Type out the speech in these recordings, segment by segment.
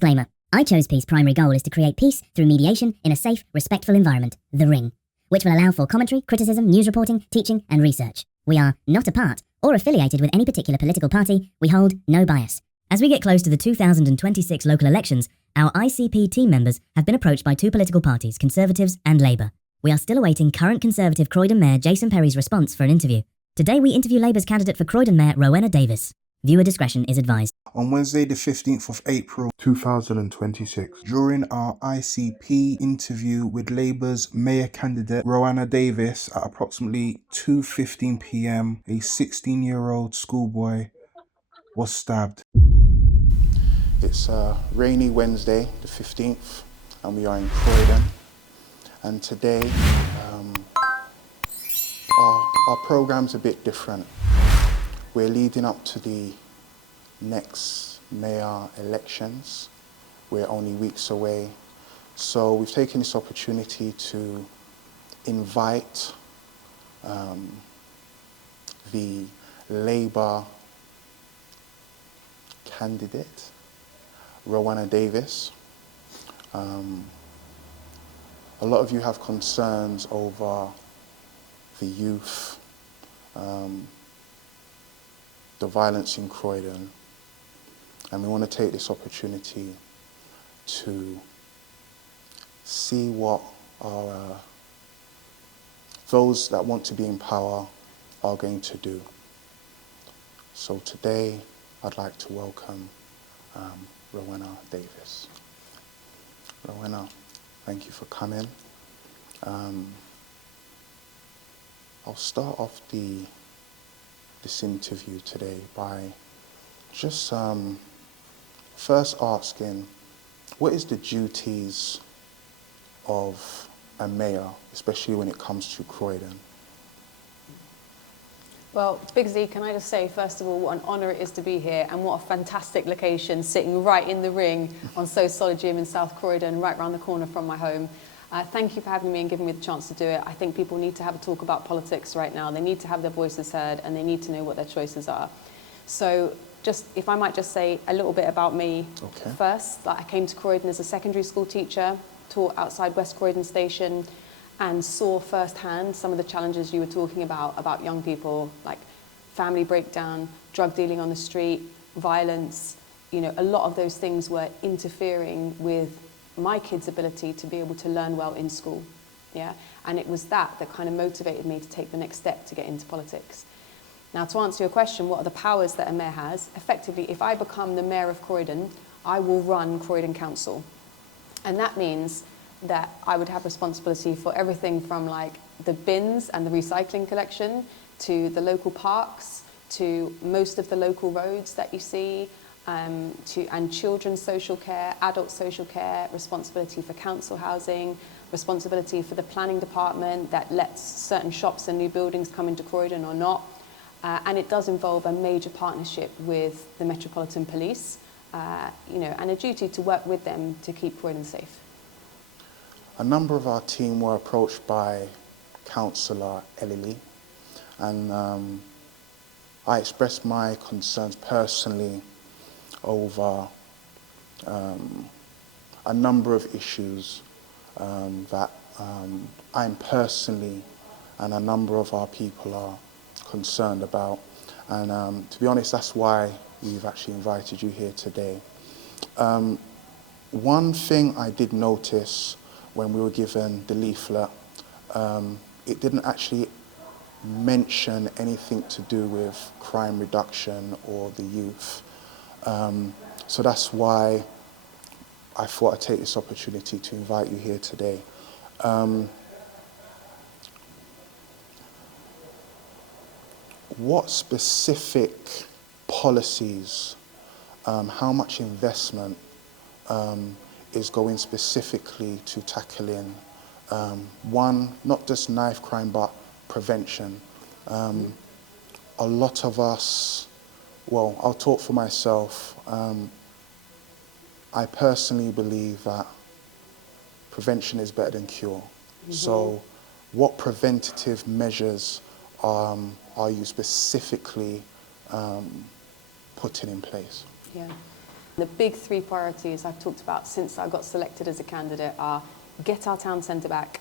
Disclaimer. iChosePeace primary goal is to create peace through mediation in a safe, respectful environment, the ring, which will allow for commentary, criticism, news reporting, teaching and research. We are not a part or affiliated with any particular political party. We hold no bias. As we get close to the 2026 local elections, our ICP team members have been approached by two political parties, Conservatives and Labour. We are still awaiting current Conservative Croydon Mayor Jason Perry's response for an interview. Today we interview Labour's candidate for Croydon Mayor Rowenna Davis. Viewer discretion is advised. On Wednesday the 15th of April 2026, during our ICP interview with Labour's mayor candidate Rowenna Davis at approximately 2:15 p.m, a 16-year-old schoolboy was stabbed. It's a rainy Wednesday, the 15th, and we are in Croydon. And today, our program's a bit different. We're leading up to the next mayor elections. We're only weeks away. So we've taken this opportunity to invite the Labour candidate, Rowenna Davis. A lot of you have concerns over the youth, the violence in Croydon, and we want to take this opportunity to see what those that want to be in power are going to do. So today, I'd like to welcome Rowenna Davis. Rowenna, thank you for coming. I'll start off this interview today by just first asking, what is the duties of a mayor, especially when it comes to Croydon? Well, Bigzie, can I just say, first of all, what an honour it is to be here, and what a fantastic location, sitting right in the ring on So Solid Gym in South Croydon, right round the corner from my home. Thank you for having me and giving me the chance to do it. I think people need to have a talk about politics right now. They need to have their voices heard, and they need to know what their choices are. So just, if I might just say a little bit about me first. I came to Croydon as a secondary school teacher, taught outside West Croydon Station, and saw firsthand some of the challenges you were talking about young people, like family breakdown, drug dealing on the street, violence. You know, a lot of those things were interfering with my kids' ability to be able to learn well in school, yeah? And it was that kind of motivated me to take the next step to get into politics. Now, to answer your question, what are the powers that a mayor has? Effectively, if I become the mayor of Croydon, I will run Croydon Council. And that means that I would have responsibility for everything from like the bins and the recycling collection, to the local parks, to most of the local roads that you see, and children's social care, adult social care, responsibility for council housing, responsibility for the planning department that lets certain shops and new buildings come into Croydon or not. And it does involve a major partnership with the Metropolitan Police, and a duty to work with them to keep Croydon safe. A number of our team were approached by Councillor Ellie, and I expressed my concerns personally over a number of issues that I'm personally and a number of our people are concerned about. And to be honest, that's why we've actually invited you here today. One thing I did notice when we were given the leaflet, it didn't actually mention anything to do with crime reduction or the youth. So that's why I thought I'd take this opportunity to invite you here today. What specific policies, how much investment is going specifically to tackling, one, not just knife crime, but prevention? A lot of us, well, I'll talk for myself. I personally believe that prevention is better than cure. Mm-hmm. So what preventative measures are you specifically putting in place? Yeah. The big three priorities I've talked about since I got selected as a candidate are get our town centre back,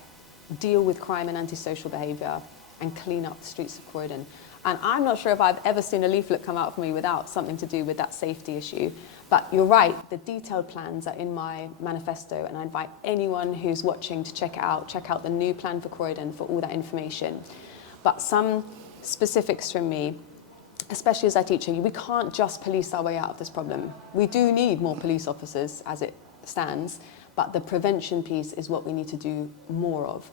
deal with crime and antisocial behaviour, and clean up the streets of Croydon. And I'm not sure if I've ever seen a leaflet come out for me without something to do with that safety issue. But you're right, the detailed plans are in my manifesto, and I invite anyone who's watching to check it out. Check out the new plan for Croydon for all that information. But some specifics from me, especially as I teach you, we can't just police our way out of this problem. We do need more police officers as it stands, but the prevention piece is what we need to do more of.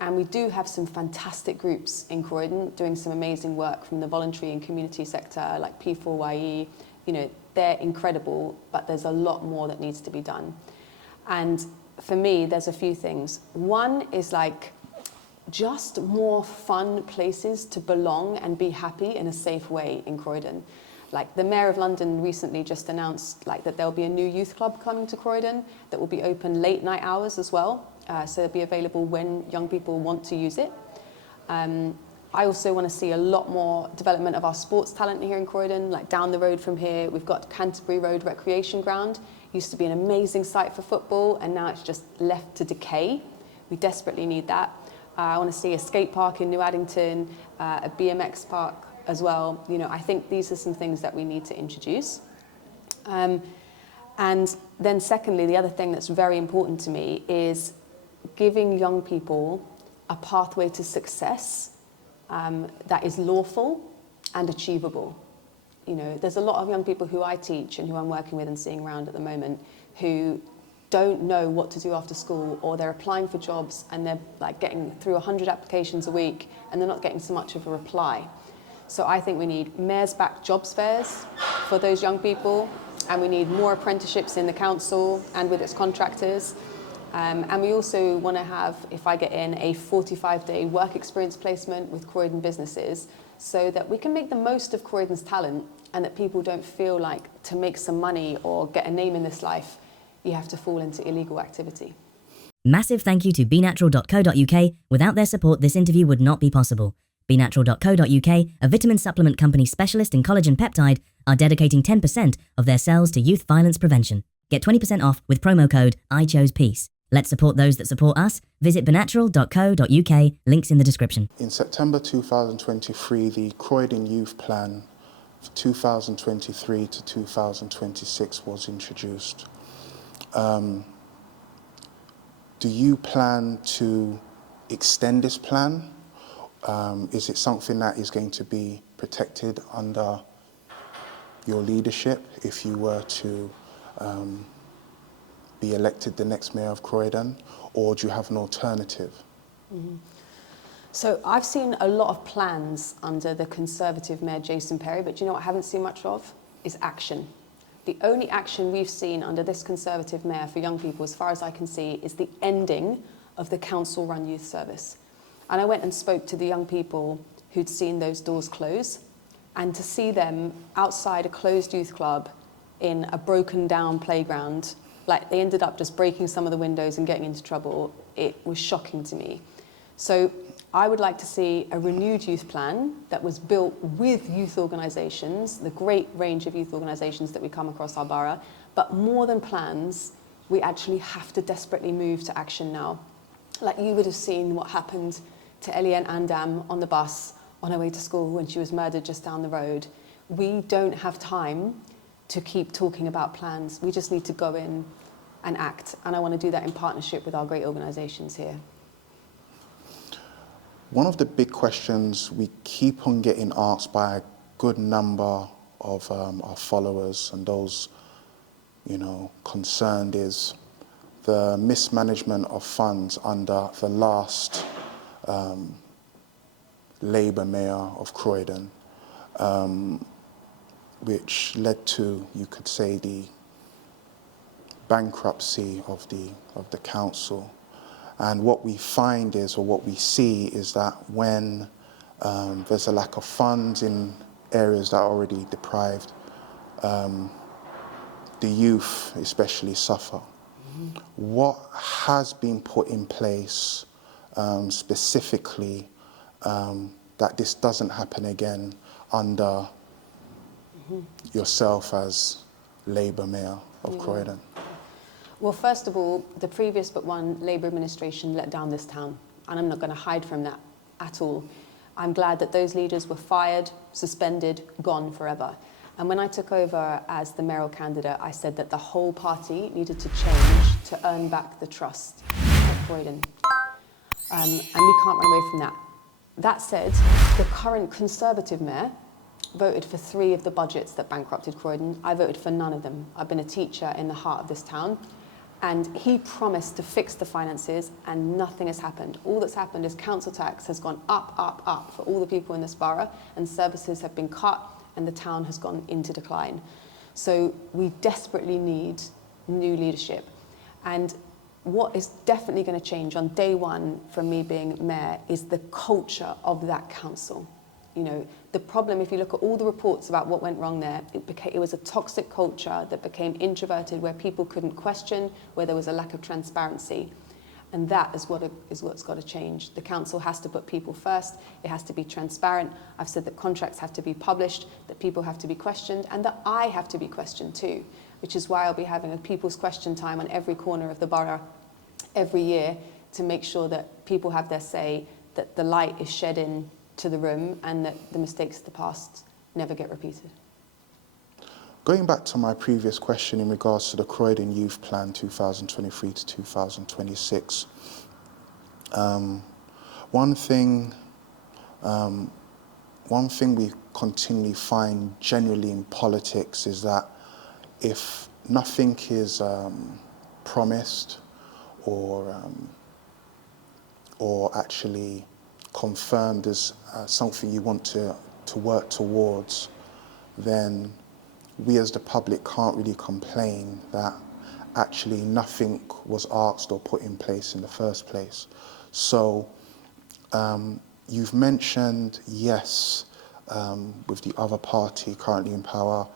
And we do have some fantastic groups in Croydon doing some amazing work from the voluntary and community sector, like P4YE. You know, they're incredible, but there's a lot more that needs to be done. And for me, there's a few things. One is like just more fun places to belong and be happy in a safe way in Croydon. Like the Mayor of London recently just announced like that there'll be a new youth club coming to Croydon that will be open late night hours as well. So it'll be available when young people want to use it. I also want to see a lot more development of our sports talent here in Croydon. Like down the road from here, we've got Canterbury Road Recreation Ground. Used to be an amazing site for football, and now it's just left to decay. We desperately need that. I want to see a skate park in New Addington, a BMX park as well. You know, I think these are some things that we need to introduce. And then secondly, the other thing that's very important to me is giving young people a pathway to success that is lawful and achievable. You know, there's a lot of young people who I teach and who I'm working with and seeing around at the moment who don't know what to do after school, or they're applying for jobs and they're like getting through 100 applications a week and they're not getting so much of a reply. So I think we need mayor's-backed jobs fairs for those young people, and we need more apprenticeships in the council and with its contractors. And we also want to have, if I get in, a 45-day work experience placement with Croydon businesses so that we can make the most of Croydon's talent, and that people don't feel like to make some money or get a name in this life, you have to fall into illegal activity. Massive thank you to BeNatural.co.uk. Without their support, this interview would not be possible. BeNatural.co.uk, a vitamin supplement company specialist in collagen peptide, are dedicating 10% of their sales to youth violence prevention. Get 20% off with promo code iChosePeace. Let's support those that support us. Visit BeNatural.co.uk, links in the description. In September 2023, the Croydon Youth Plan for 2023 to 2026 was introduced. Do you plan to extend this plan? Is it something that is going to be protected under your leadership if you were to be elected the next mayor of Croydon, or do you have an alternative? Mm-hmm. So I've seen a lot of plans under the Conservative Mayor Jason Perry, but do you know what I haven't seen much of? Is action. The only action we've seen under this Conservative Mayor for young people, as far as I can see, is the ending of the council-run youth service. And I went and spoke to the young people who'd seen those doors close, and to see them outside a closed youth club in a broken down playground, like they ended up just breaking some of the windows and getting into trouble, it was shocking to me. So I would like to see a renewed youth plan that was built with youth organisations, the great range of youth organisations that we come across our borough, but more than plans, we actually have to desperately move to action now. Like you would have seen what happened to Eliane Andam on the bus on her way to school when she was murdered just down the road. We don't have time to keep talking about plans. We just need to go in and act. And I want to do that in partnership with our great organisations here. One of the big questions we keep on getting asked by a good number of our followers and those, you know, concerned is the mismanagement of funds under the last Labour mayor of Croydon, which led to, you could say, the bankruptcy of the council. And what we find is, or what we see is that when there's a lack of funds in areas that are already deprived, the youth especially suffer. Mm-hmm. What has been put in place specifically that this doesn't happen again under yourself as Labour Mayor of Croydon? Well, first of all, the previous but one Labour administration let down this town, and I'm not going to hide from that at all. I'm glad that those leaders were fired, suspended, gone forever. And when I took over as the mayoral candidate, I said that the whole party needed to change to earn back the trust of Croydon. And we can't run away from that. That said, the current Conservative mayor voted for 3 of the budgets that bankrupted Croydon. I voted for none of them. I've been a teacher in the heart of this town. And he promised to fix the finances, and nothing has happened. All that's happened is council tax has gone up, up, up for all the people in this borough, and services have been cut, and the town has gone into decline. So we desperately need new leadership. And what is definitely going to change on day one from me being mayor is the culture of that council. You know, the problem, if you look at all the reports about what went wrong there, it was a toxic culture that became introverted, where people couldn't question, where there was a lack of transparency. And that is what's got to change. The council has to put people first. It has to be transparent. I've said that contracts have to be published, that people have to be questioned, and that I have to be questioned too, which is why I'll be having a people's question time on every corner of the borough every year to make sure that people have their say, that the light is shed in to the room, and that the mistakes of the past never get repeated. Going back to my previous question in regards to the Croydon Youth Plan 2023 to 2026, one thing we continually find generally in politics is that if nothing is promised or actually confirmed as something you want to work towards, then we as the public can't really complain that actually nothing was asked or put in place in the first place. So you've mentioned, yes, with the other party currently in power,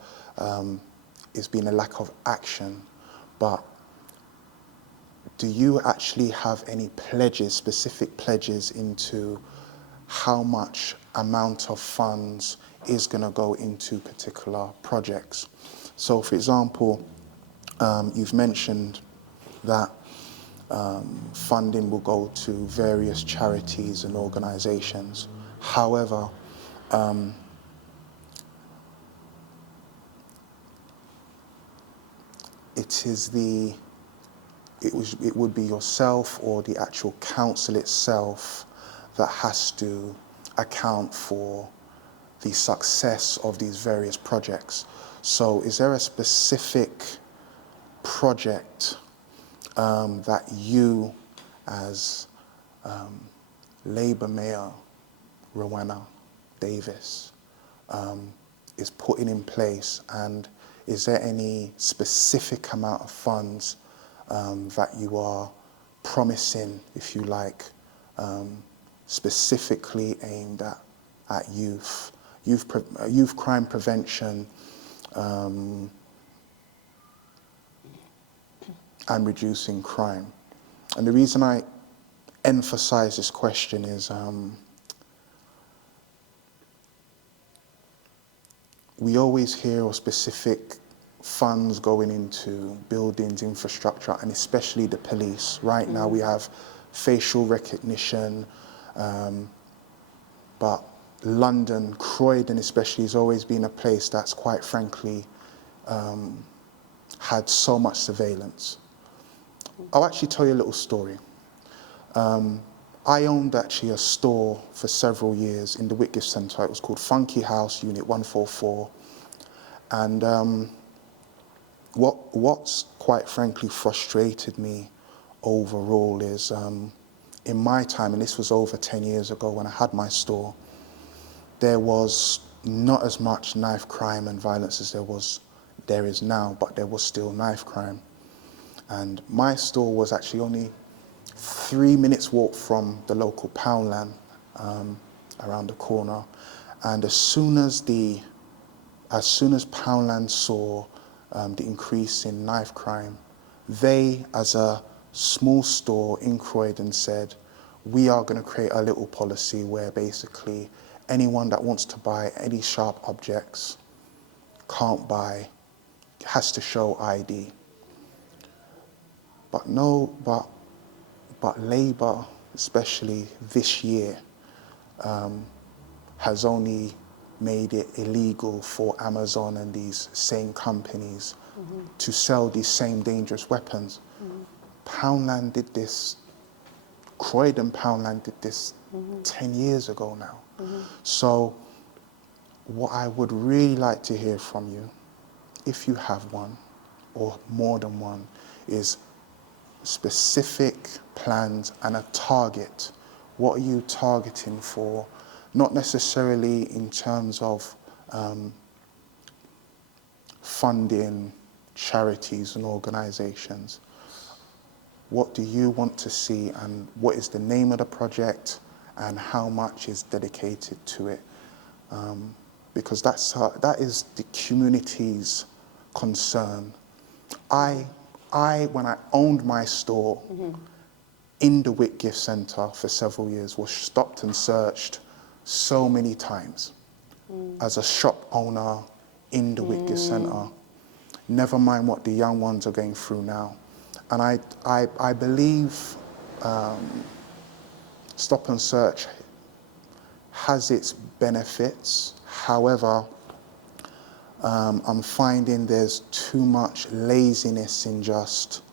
it's been a lack of action, but do you actually have any pledges, specific pledges into how much amount of funds is going to go into particular projects? So, for example, you've mentioned that funding will go to various charities and organizations. However, it would be yourself or the actual council itself that has to account for the success of these various projects. So is there a specific project that you, as Labour Mayor Rowenna Davis, is putting in place, and is there any specific amount of funds that you are promising, if you like, specifically aimed at youth crime prevention, and reducing crime? And the reason I emphasize this question is we always hear of specific funds going into buildings, infrastructure, and especially the police. Right now we have facial recognition, but London, Croydon especially, has always been a place that's quite frankly had so much surveillance. I'll actually tell you a little story. I owned actually a store for several years in the Whitgift Centre. It was called Funky House, Unit 144. And what's quite frankly frustrated me overall is in my time, and this was over 10 years ago when I had my store, there was not as much knife crime and violence as there is now, but there was still knife crime. And my store was actually only 3 minutes walk from the local Poundland around the corner. And as soon as Poundland saw the increase in knife crime, they, as a small store in Croydon, said, we are going to create a little policy where basically anyone that wants to buy any sharp objects can't buy has to show ID. But no, but Labour, especially this year, has only made it illegal for Amazon and these same companies to sell these same dangerous weapons. Poundland did this, Croydon Poundland did this 10 years ago now. So what I would really like to hear from you, if you have one, or more than one, is specific plans and a target. What are you targeting for? Not necessarily in terms of funding charities and organizations. What do you want to see, and what is the name of the project, and how much is dedicated to it? Because that is the community's concern. When I owned my store in the Whitgift Centre for several years, was stopped and searched so many times as a shop owner in the Whitgift Centre. Never mind what the young ones are going through now. And I believe stop and search has its benefits. However, I'm finding there's too much laziness in just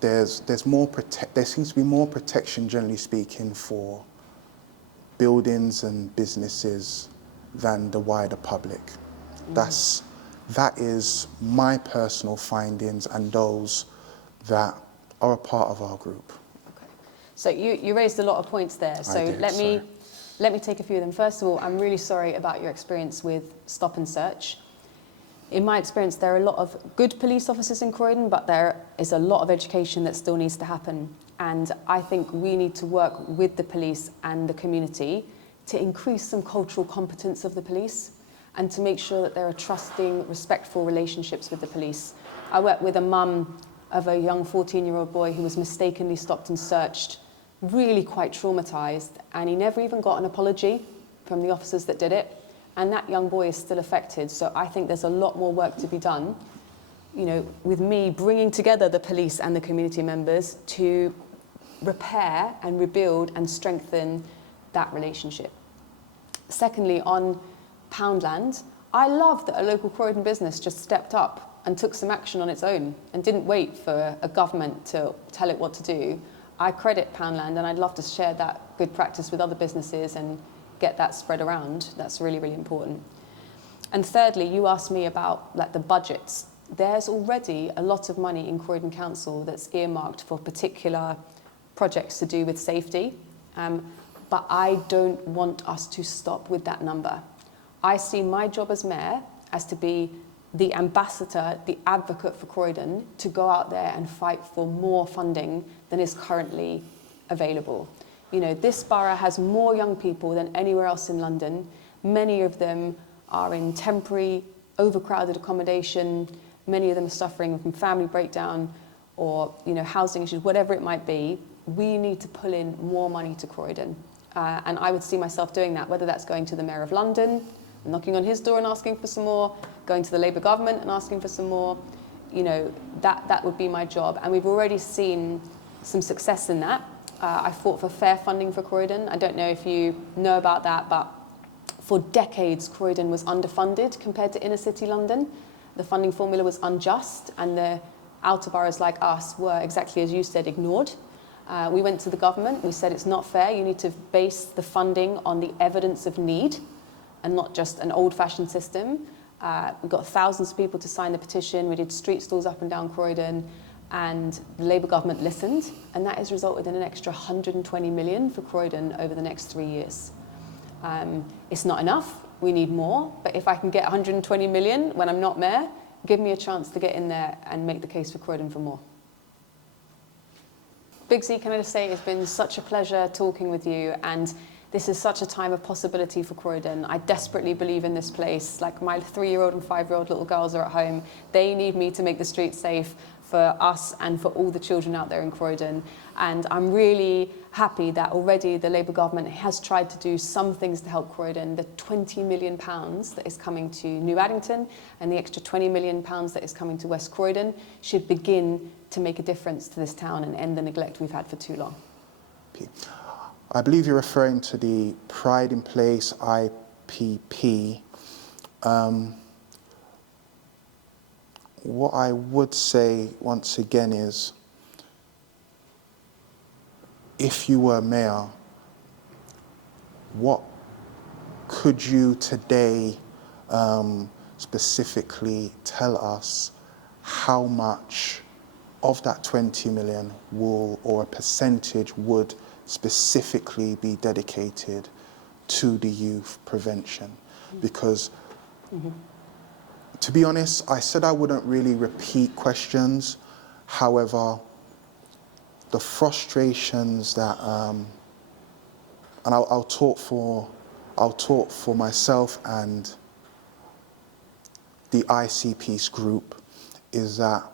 there seems to be more protection, generally speaking, for buildings and businesses than the wider public. That is my personal findings and those that are a part of our group. Okay. So you raised a lot of points there. So let me take a few of them. First of all, I'm really sorry about your experience with stop and search. In my experience, there are a lot of good police officers in Croydon, but there is a lot of education that still needs to happen. And I think we need to work with the police and the community to increase some cultural competence of the police and to make sure that there are trusting, respectful relationships with the police. I worked with a mum of a young 14-year-old boy who was mistakenly stopped and searched, really quite traumatised, and he never even got an apology from the officers that did it. And that young boy is still affected. So I think there's a lot more work to be done, you know, with me bringing together the police and the community members to repair and rebuild and strengthen that relationship. Secondly, on Poundland, I love that a local Croydon business just stepped up and took some action on its own and didn't wait for a government to tell it what to do. I credit Poundland, and I'd love to share that good practice with other businesses and get that spread around. That's really, really important. And thirdly, you asked me about the budgets. There's already a lot of money in Croydon Council that's earmarked for particular projects to do with safety, but I don't want us to stop with that number. I see my job as mayor as to be the ambassador, the advocate for Croydon, to go out there and fight for more funding than is currently available. You know, this borough has more young people than anywhere else in London. Many of them are in temporary, overcrowded accommodation. Many of them are suffering from family breakdown or, you know, housing issues, whatever it might be. We need to pull in more money to Croydon. And I would see myself doing that, whether that's going to the Mayor of London, knocking on his door and asking for some more, going to the Labour government and asking for some more. You know, that would be my job. And we've already seen some success in that. I fought for fair funding for Croydon. I don't know if you know about that, but for decades, Croydon was underfunded compared to inner city London. The funding formula was unjust, and the outer boroughs like us were, exactly as you said, ignored. We went to the government. We said it's not fair. You need to base the funding on the evidence of need and not just an old-fashioned system. We got thousands of people to sign the petition. We did street stalls up and down Croydon. And the Labour government listened, and that has resulted in an extra 120 million for Croydon over the next 3 years. It's not enough, we need more, but if I can get 120 million when I'm not mayor, give me a chance to get in there and make the case for Croydon for more. Bigzie, can I just say it's been such a pleasure talking with you, and this is such a time of possibility for Croydon. I desperately believe in this place. Like, my 3-year-old and 5-year-old little girls are at home. They need me to make the streets safe for us and for all the children out there in Croydon. And I'm really happy that already the Labour government has tried to do some things to help Croydon. The £20 million that is coming to New Addington and the extra £20 million that is coming to West Croydon should begin to make a difference to this town and end the neglect we've had for too long. I believe you're referring to the Pride in Place IPP. What I would say once again is, if you were mayor, what could you today specifically tell us how much of that 20 million will, or a percentage would specifically be dedicated to the youth prevention? Because to be honest, I said I wouldn't really repeat questions. However, the frustrations that, and I'll talk for myself and the iChosePeace group, is that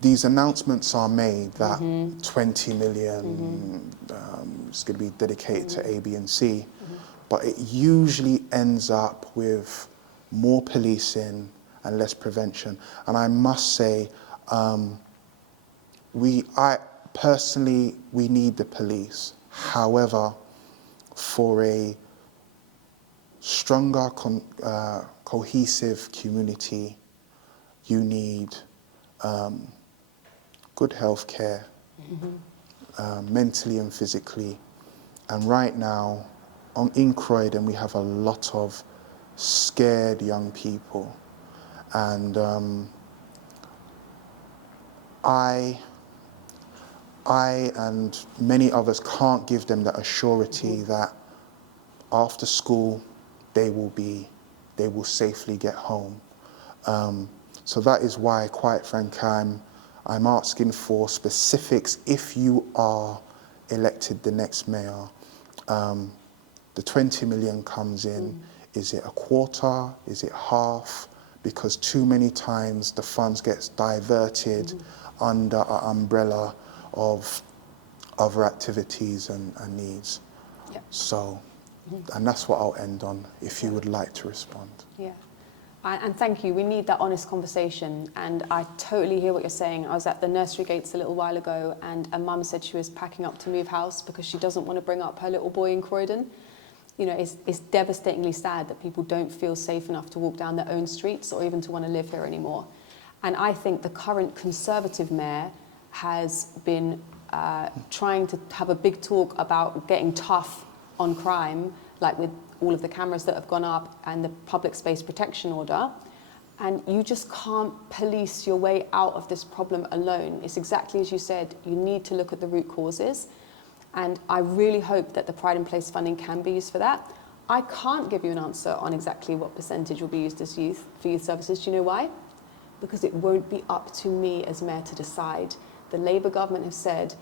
these announcements are made that 20 million is going to be dedicated to A, B, and C, but it usually ends up with more policing and less prevention. And I must say, personally, we need the police. However, for a stronger, cohesive community, you need good health care, mentally and physically. And right now, in Croydon, we have a lot of scared young people. And I and many others can't give them that assurity that after school they will safely get home. So that is why, quite frankly, I'm asking for specifics. If you are elected the next mayor, the 20 million comes in. Is it a quarter? Is it half? Because too many times the funds gets diverted under an umbrella of other activities and needs. Yep. So, and that's what I'll end on, if you would like to respond. Yeah. And thank you. We need that honest conversation. And I totally hear what you're saying. I was at the nursery gates a little while ago, and a mum said she was packing up to move house because she doesn't want to bring up her little boy in Croydon. You know, it's devastatingly sad that people don't feel safe enough to walk down their own streets or even to want to live here anymore. And I think the current Conservative mayor has been trying to have a big talk about getting tough on crime, like with all of the cameras that have gone up and the public space protection order. And you just can't police your way out of this problem alone. It's exactly as you said, you need to look at the root causes. And I really hope that the Pride in Place funding can be used for that. I can't give you an answer on exactly what percentage will be used as for youth services. Do you know why? Because it won't be up to me as mayor to decide. The Labour government have said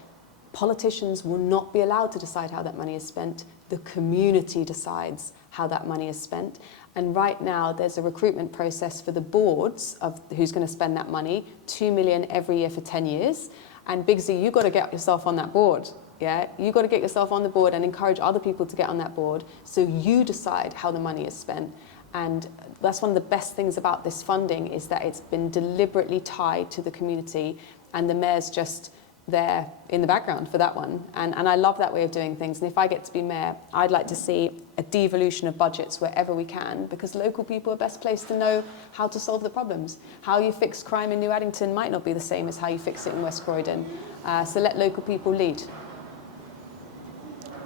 politicians will not be allowed to decide how that money is spent. The community decides how that money is spent. And right now there's a recruitment process for the boards of who's going to spend that money, 2 million every year for 10 years. And Bigzie, you've got to get yourself on that board. Yeah, you've got to get yourself on the board and encourage other people to get on that board so you decide how the money is spent. And that's one of the best things about this funding, is that it's been deliberately tied to the community, and the mayor's just there in the background for that one. And I love that way of doing things. And if I get to be mayor, I'd like to see a devolution of budgets wherever we can, because local people are best placed to know how to solve the problems. How you fix crime in New Addington might not be the same as how you fix it in West Croydon. So let local people lead.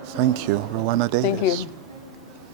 Thank you, Rowenna Davis. Thank you.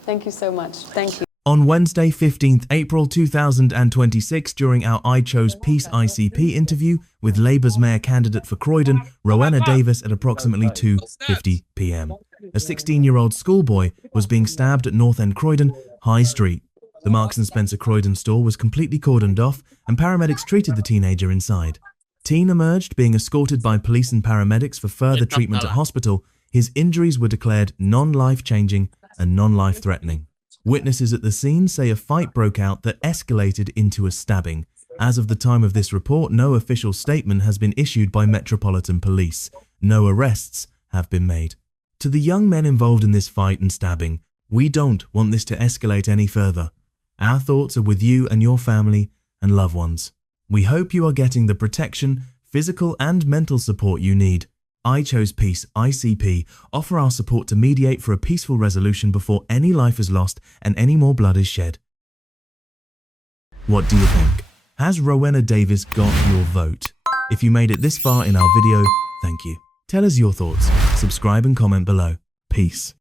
Thank you so much. Thank you. On Wednesday, 15th April 2026, during our iChosePeaceICP interview with Labour's mayor candidate for Croydon, Rowenna Davis, at approximately 2:50 p.m. A 16-year-old schoolboy was being stabbed at North End Croydon High Street. The Marks & Spencer Croydon store was completely cordoned off, and paramedics treated the teenager inside. Teen emerged, being escorted by police and paramedics for further treatment at hospital. His injuries were declared non-life-changing and non-life-threatening. Witnesses at the scene say a fight broke out that escalated into a stabbing. As of the time of this report, no official statement has been issued by Metropolitan Police. No arrests have been made. To the young men involved in this fight and stabbing, we don't want this to escalate any further. Our thoughts are with you and your family and loved ones. We hope you are getting the protection, physical and mental support you need. iChosePeace, ICP, offer our support to mediate for a peaceful resolution before any life is lost and any more blood is shed. What do you think? Has Rowenna Davis got your vote? If you made it this far in our video, thank you. Tell us your thoughts, subscribe and comment below. Peace.